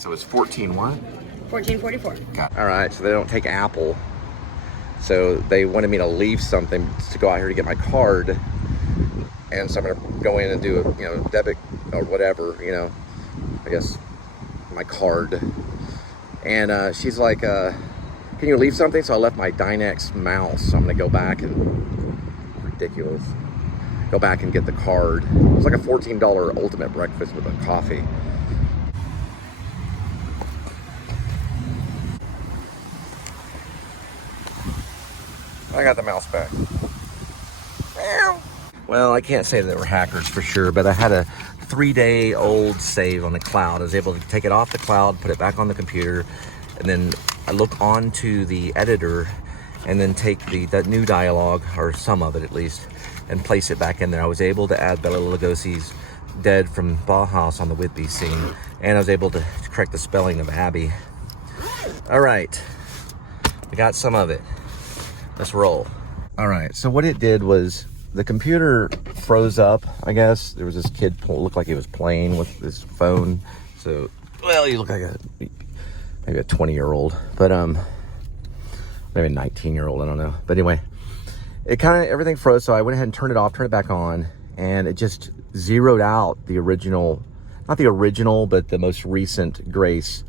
So it's 14 what? 1444. Got it. All right, so they don't take Apple. So they wanted me to leave something to go out here to get my card. And so I'm gonna go in and do a, debit or whatever, I guess my card. And she's like, can you leave something? So I left my Dynex mouse. So I'm gonna go back and, ridiculous. Go back and get the card. It was like a $14 ultimate breakfast with a coffee. I got the mouse back. Well, I can't say they were hackers for sure, but I had a 3-day-old save on the cloud. I was able to take it off the cloud, put it back on the computer, and then I look onto the editor and then take that new dialogue, or some of it at least, and place it back in there. I was able to add Bela Lugosi's Dead from Bauhaus on the Whitby scene, and I was able to correct the spelling of Abby. All right, we got some of it. Let's roll. All right, so what it did was the computer froze up, I guess. There was this kid looked like he was playing with his phone. So, well, you look like maybe a 20-year-old, but maybe a 19-year-old, I don't know. But anyway, it kind of, everything froze, so I went ahead and turned it off, turned it back on, and it just zeroed out the original, not the original, but the most recent Grace,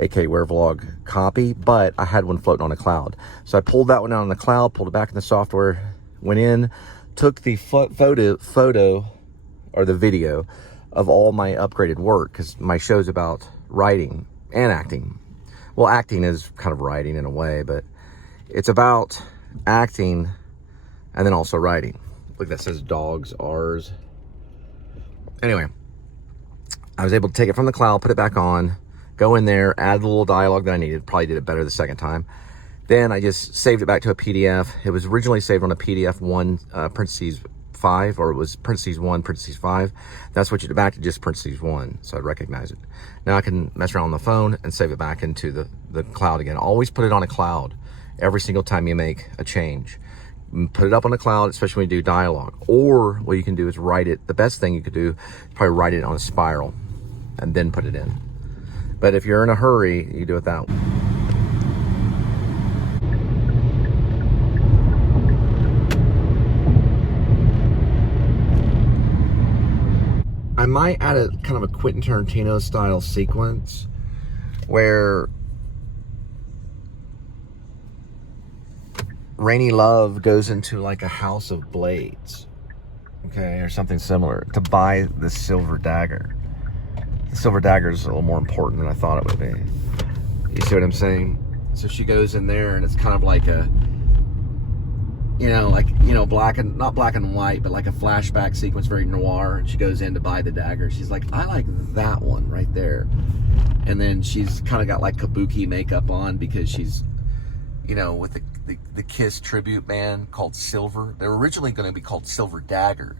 aka Werevlog copy, but I had one floating on the cloud. So I pulled that one out on the cloud, pulled it back in the software, went in, took the photo or the video of all my upgraded work, because my show's about writing and acting. Well, acting is kind of writing in a way, but it's about acting and then also writing. Look, that says dogs, ours. Anyway, I was able to take it from the cloud, put it back on, go in there, add the little dialogue that I needed. Probably did it better the second time. Then I just saved it back to a PDF. It was originally saved on a PDF 1 parentheses 5, or it was parentheses 1 parentheses 5. That's what you did back to just parentheses 1, so I'd recognize it. Now I can mess around on the phone and save it back into the cloud again. Always put it on a cloud every single time you make a change. Put it up on the cloud, especially when you do dialogue. Or what you can do is write it. The best thing you could do is probably write it on a spiral and then put it in. But if you're in a hurry, you do it that way. I might add a kind of a Quentin Tarantino style sequence where Rainy Love goes into like a house of blades, okay, or something similar, to buy the silver dagger. The silver dagger is a little more important than I thought it would be. You see what I'm saying? So she goes in there and it's kind of like a, black and, not black and white, but like a flashback sequence, very noir. And she goes in to buy the dagger. She's like, I like that one right there. And then she's kind of got like kabuki makeup on because she's, with the Kiss tribute band called Silver. They were originally going to be called Silver Dagger,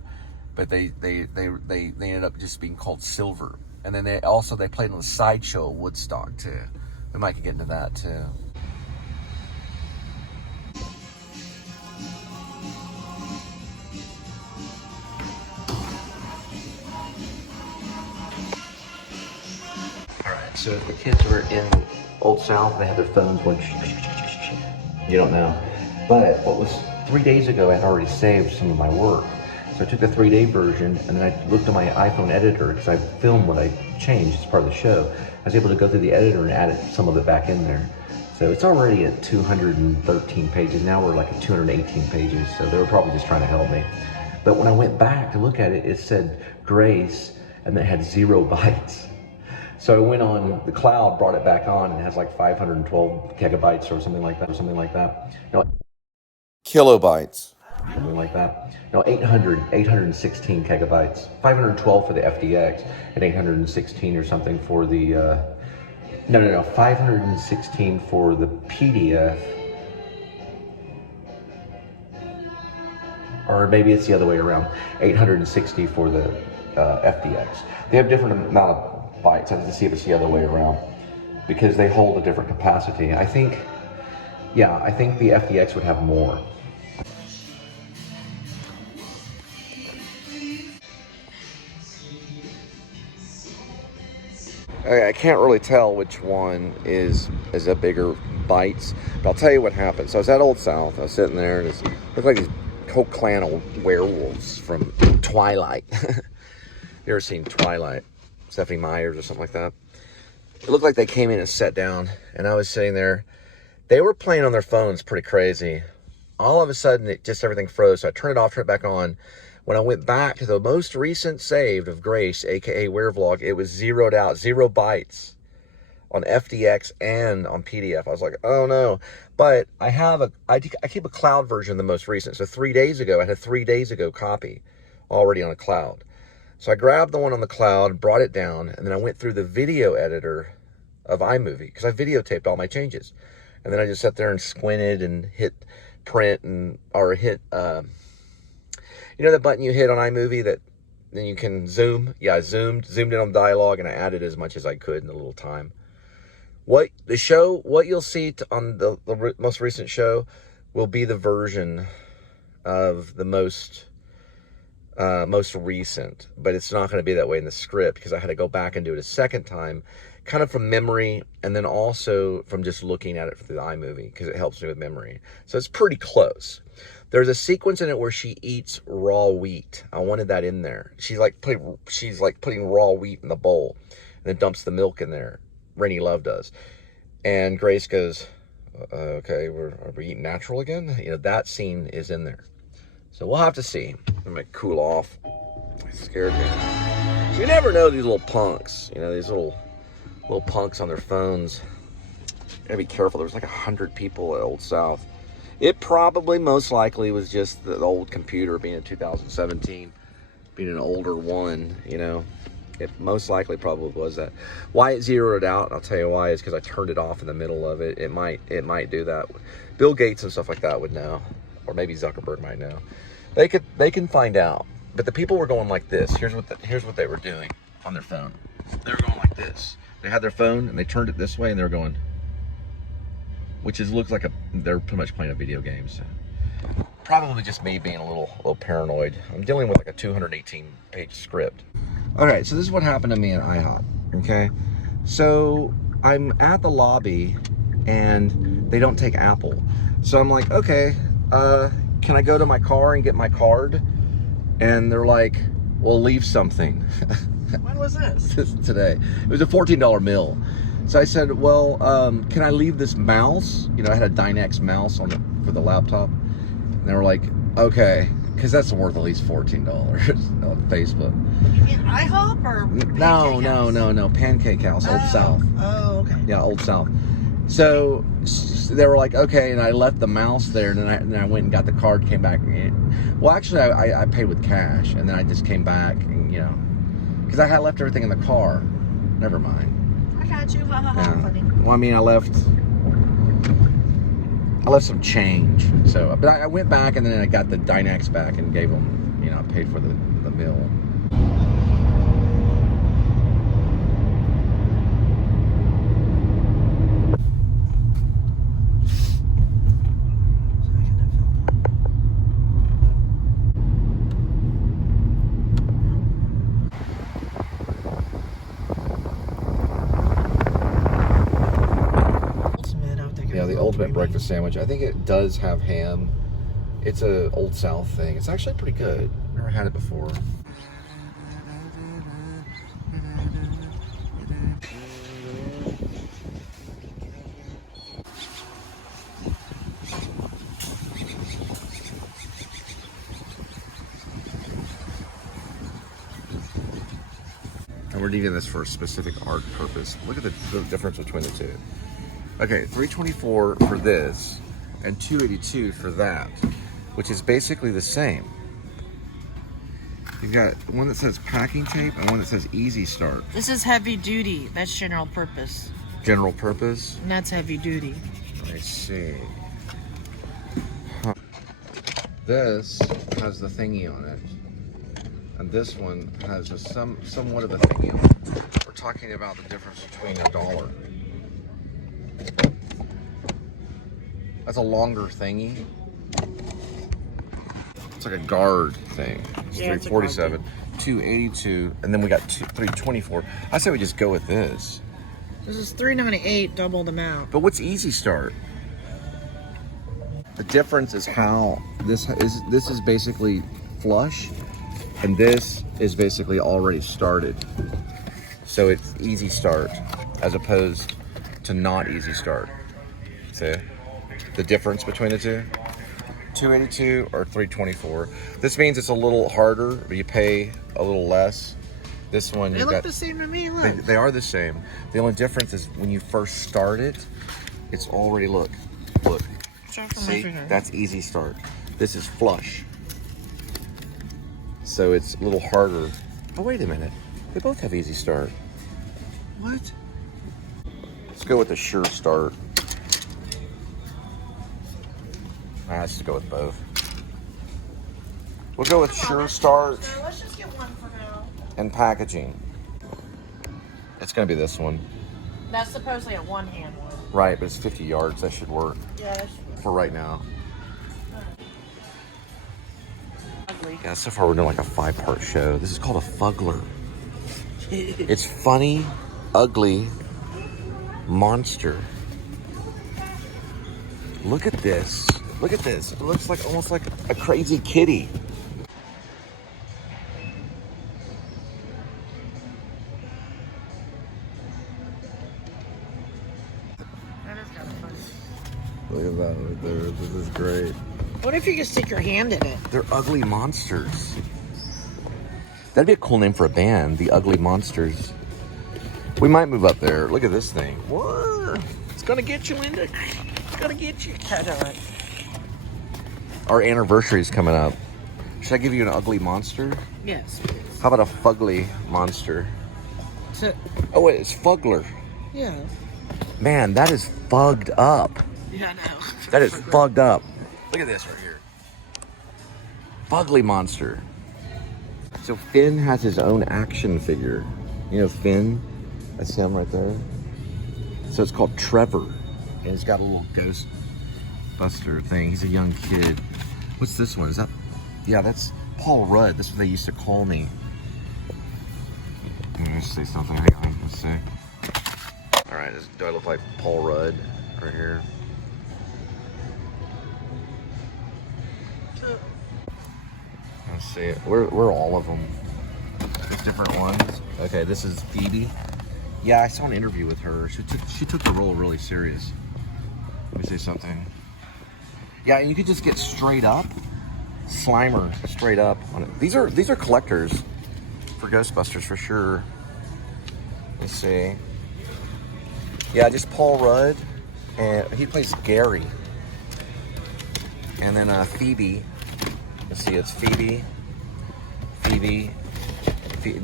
but they ended up just being called Silver. And then they played on the sideshow Woodstock too. We might get into that too. Alright, so if the kids were in Old South, they had their phones going, you don't know. But what was 3 days ago, I had already saved some of my work. So I took the 3-day version and then I looked at my iPhone editor because I filmed what I changed as part of the show. I was able to go through the editor and add some of it back in there. So it's already at 213 pages. Now we're like at 218 pages. So they were probably just trying to help me. But when I went back to look at it, it said Grace and then it had 0 bytes. So I went on the cloud, brought it back on, and it has like 512 gigabytes or something like that. No, Kilobytes. something like that. No, 816 gigabytes. 512 for the FDX, and 816 or something for the, 516 for the PDF. Or maybe it's the other way around. 860 for the FDX. They have different amount of bytes. I have to see if it's the other way around because they hold a different capacity. I think the FDX would have more. I can't really tell which one is a bigger bites, but I'll tell you what happened. So I was at Old South. I was sitting there, and it looked like these whole clan of werewolves from Twilight. You ever seen Twilight? Stephanie Myers or something like that? It looked like they came in and sat down, and I was sitting there. They were playing on their phones pretty crazy. All of a sudden, everything froze, so I turned it off, turned it back on. When I went back to the most recent saved of Grace, aka Werevlog, it was zeroed out, 0 bytes on FDX and on PDF. I was like, oh no. But I keep a cloud version of the most recent. So 3 days ago, I had a 3 days ago copy already on a cloud. So I grabbed the one on the cloud, brought it down, and then I went through the video editor of iMovie because I videotaped all my changes. And then I just sat there and squinted and hit print or hit, you know that button you hit on iMovie that then you can zoom? Yeah, I zoomed in on dialogue, and I added as much as I could in a little time. What you'll see on the most recent show will be the version of the most recent, but it's not going to be that way in the script because I had to go back and do it a second time, kind of from memory, and then also from just looking at it through the iMovie because it helps me with memory. So it's pretty close. There's a sequence in it where she eats raw wheat. I wanted that in there. She's like putting raw wheat in the bowl and then dumps the milk in there. Rainy Love does. And Grace goes, okay, are we eating natural again? You know, that scene is in there. So we'll have to see. I'm gonna cool off. It scared me. You never know these little punks. You know, these little punks on their phones. You gotta be careful. There was like 100 people at Old South. It probably most likely was just the old computer being in 2017, being an older one, you know. It most likely probably was that. Why it zeroed out, I'll tell you why, is because I turned it off in the middle of it. It might do that. Bill Gates and stuff like that would know, or maybe Zuckerberg might know. They can find out. But the people were going like this. Here's what they were doing on their phone. They were going like this. They had their phone and they turned it this way and they were going, which looks like they're pretty much playing a video game. So probably just me being a little paranoid. I'm dealing with like a 218-page script. Okay, so this is what happened to me in IHOP, okay? So I'm at the lobby and they don't take Apple. So I'm like, okay, can I go to my car and get my card? And they're like, well, leave something. When was this? Today. It was a $14 meal. So I said, well, can I leave this mouse? You know, I had a Dynex mouse for the laptop. And they were like, okay, because that's worth at least $14 on Facebook. You mean IHOP or No, Pancake House, Old South. Oh, okay. Yeah, Old South. So they were like, okay, and I left the mouse there, and then I went and got the card, came back. Well, actually, I paid with cash, and then I just came back, and, you know, because I had left everything in the car. Never mind. I got you. Ha ha ha. Yeah. Funny. Well, I mean, I left some change. So, but I went back, and then I got the Dynex back and gave them, you know, I paid for the meal. Yeah, the ultimate breakfast sandwich. I think it does have ham. It's a Old South thing. It's actually pretty good. Never had it before. And we're needing this for a specific art purpose. Look at the difference between the two. Okay, $324 for this and $282 for that, which is basically the same. You've got one that says packing tape and one that says easy start. This is heavy duty. That's general purpose. General purpose? And that's heavy duty. I see. Huh. This has the thingy on it. And this one has somewhat of a thingy on it. We're talking about the difference between $1. That's a longer thingy. It's like a guard thing. It's yeah, $347, $282, and then we got $324. I say we just go with this. This is $3.98, double the amount. But what's Easy Start? The difference is how this is basically flush, and this is basically already started. So it's Easy Start as opposed to not Easy Start. See the difference between the two? $282 or $324. This means it's a little harder, but you pay a little less. This one, They look the same to me. Look. They are the same. The only difference is when you first start it, it's already look. See, that's Easy Start. This is flush. So it's a little harder. Oh, wait a minute. They both have Easy Start. What? Let's go with the Sure Start. Let's just go with both. We'll go with Sure Start Let's just get one for now. and packaging. It's gonna be this one. That's supposedly a one-hand one. Right, but it's 50 yards. That should work Yeah, that should for right now. ugly. Yeah, so far we're doing like a 5-part show. This is called a Fuggler. It's funny, ugly, monster. Look at this. Look at this. It looks like almost like a crazy kitty. That is kind of funny. Look at that right there. This is great. What if you could stick your hand in it? They're ugly monsters. That'd be a cool name for a band, the Ugly Monsters. We might move up there. Look at this thing. Whoa. It's gonna get you, Linda. It's gonna get you. Our anniversary's coming up. Should I give you an ugly monster? Yes. How about a fugly monster? So, Oh wait, it's Fuggler. yeah. Man, that is fugged up. Yeah, I know. That is fugged up. Look at this right here. Fugly monster. So Finn has his own action figure. You know Finn? That's him right there. So it's called Trevor. And he's got a little Ghostbuster thing. He's a young kid. What's this one? Is that? Yeah, that's Paul Rudd. That's what they used to call me. Let me just say something. Hang on. Let's see. All right. Do I look like Paul Rudd right here? Let's see. Where all of them? There's different ones. Okay, this is Phoebe. Yeah, I saw an interview with her. She took the role really serious. Let me say something. Yeah, and you could just get straight up Slimer straight up on it. These are collectors for Ghostbusters for sure. Let's see. Yeah, just Paul Rudd, and he plays Gary. And then Phoebe. Let's see, it's Phoebe,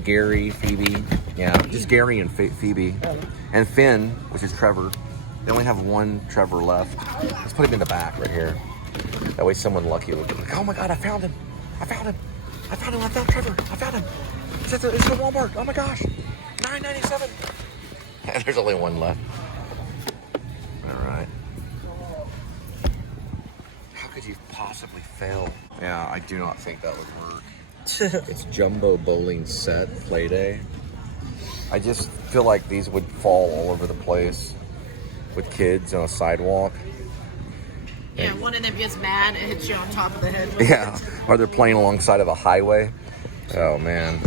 Gary, Phoebe. Yeah, just Gary and Phoebe. And Finn, which is Trevor. They only have one Trevor left. Let's put him in the back right here. That way someone lucky will be like, oh my God, I found him. I found Trevor. I found him. It's at Walmart. Oh my gosh. $9.97. And there's only one left. All right. How could you possibly fail? Yeah, I do not think that would work. It's Jumbo Bowling Set Play Day. I just feel like these would fall all over the place with kids on a sidewalk. Yeah, one of them gets mad and hits you on top of the head. Yeah, or they're playing alongside of a highway. Oh man.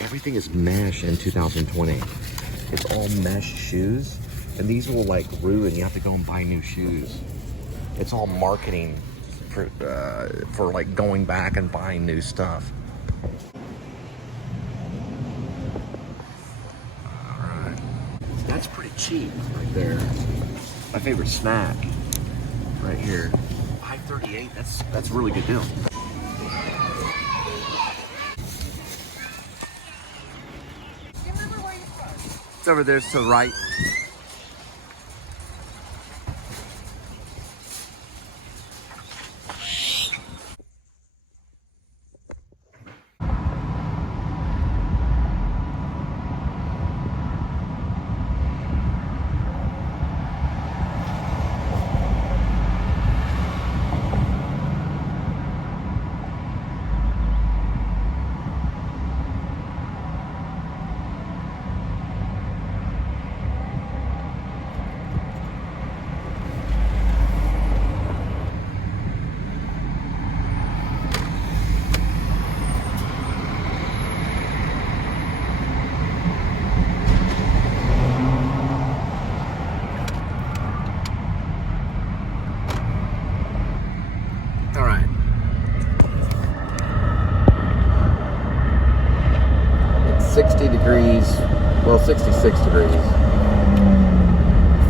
Everything is mesh in 2020. It's all mesh shoes, and these will like ruin. You have to go and buy new shoes. It's all marketing for like going back and buying new stuff. All right, that's pretty cheap right there. My favorite snack right here. $5.38. That's a really good deal. It's over there to the right.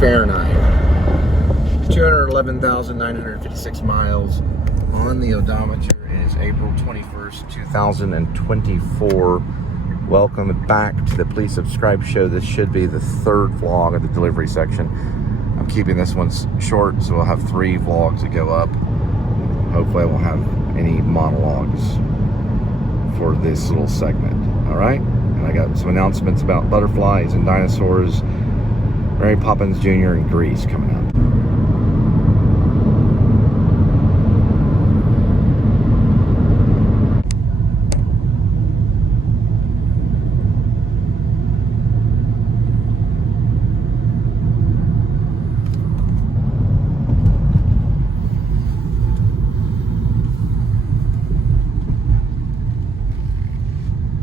Fahrenheit. 211,956 miles on the odometer. It is April 21st, 2024. Welcome back to the Please Subscribe show. This should be the third vlog of the delivery section. I'm keeping this one short, so we'll have 3 vlogs that go up. Hopefully I won't have any monologues for this little segment. All right? And I got some announcements about butterflies and dinosaurs, Mary Poppins Jr. and Grease coming up.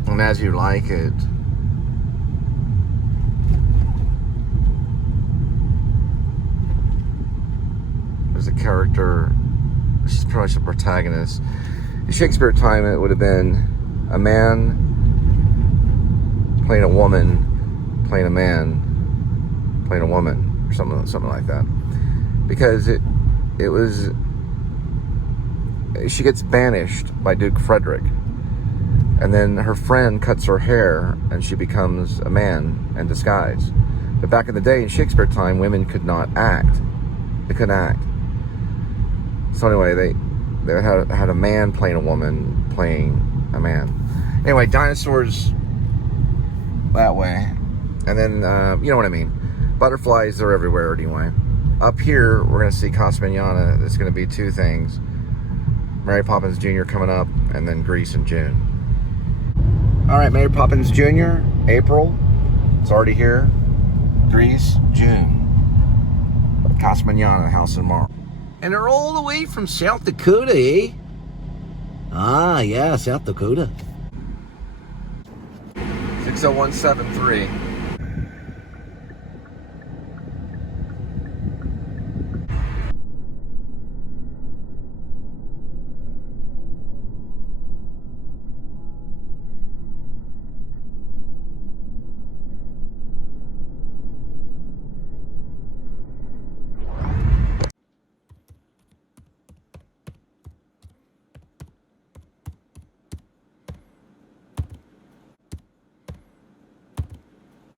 And as you like it, there's a character, she's probably the protagonist. In Shakespeare time, it would have been a man playing a woman, playing a man, playing a woman, or something like that. Because it was, she gets banished by Duke Frederick. And then her friend cuts her hair and she becomes a man in disguise. But back in the day, in Shakespeare time, women could not act. They couldn't act. So anyway, they had a man playing a woman, playing a man. Anyway, dinosaurs that way. And then, you know what I mean. Butterflies are everywhere anyway. Up here, we're going to see Casa Manana. It's going to be 2 things. Mary Poppins Jr. coming up, and then Grease in June. All right, Mary Poppins Jr., April, it's already here. Grease, June. Casa Manana, House of Mar. And they're all the way from South Dakota, eh? Ah, yeah, South Dakota. 60173.